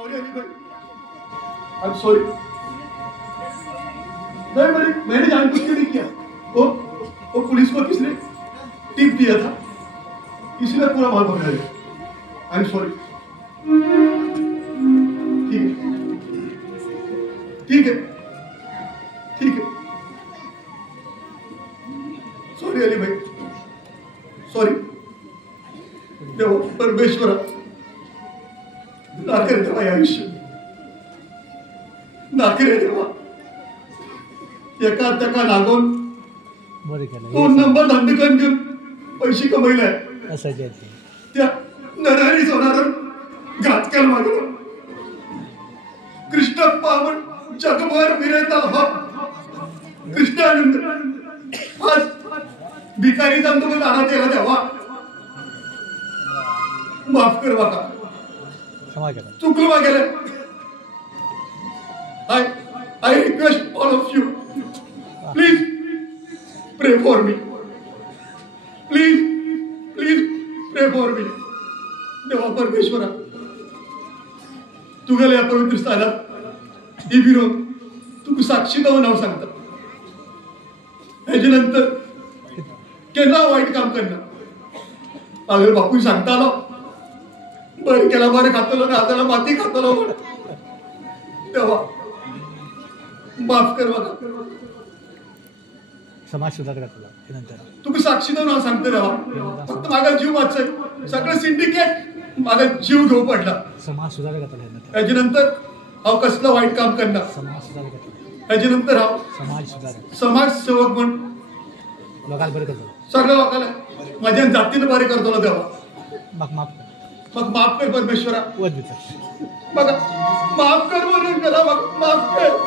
Sorry Ali भाई, I am sorry. नहीं मैंने जानबूझ के नहीं किया। वो पुलिस को किसने टिप दिया था, इसलिए पूरा माल पकड़ा गया। I am sorry. ठीक है ठीक है, सॉरी अली भाई, सॉरी। देवा परमेश्वरा, नाकर देवा आयुष्य, नाकर देवा एका तका लागून फोन नंबर धंदकन घेऊन पैसे कमवलाय, त्या नरहरी सोनार घातक्याला मागलं। कृष्ण पावन जगभर फिरत हा कृष्णानंद, आज भिकारी जमतो दारा त्याला द्यावा। माफ कर बाबा, चुकलं वागेलं। I request all of you, please pray for me. Please pray for me. देवा परमेश्वरा, तुगेल्या या पवित्र स्थानात ही विरोध तुका साक्षी जाऊन नाव सांगता। ह्याच्यानंतर केला वाईट काम करणार, अगर बापू सांगता आलो बरं केला, बरं खातलो राजाला माती खातलो, तेव्हा माफ कर बघा। समाज सुधार तुला नंतर तुम्ही साक्षी नाव सांगते तेव्हा फक्त माझा जीव वाचय, सगळं सिंडिकेट माझा जीव घेऊ पडला। समाज सुधार त्याच्यानंतर हा कसलं वाईट काम करणार, समाज सुधार त्याच्यानंतर हा समाज सेवक म्हण लोकांना बरं करतो, सगळं लोकांना माझ्या जातीनं बरे करतो तेव्हा मग माफ कर परमेश्वरा। बघा माफ कर म्हणून त्याला माफ कर।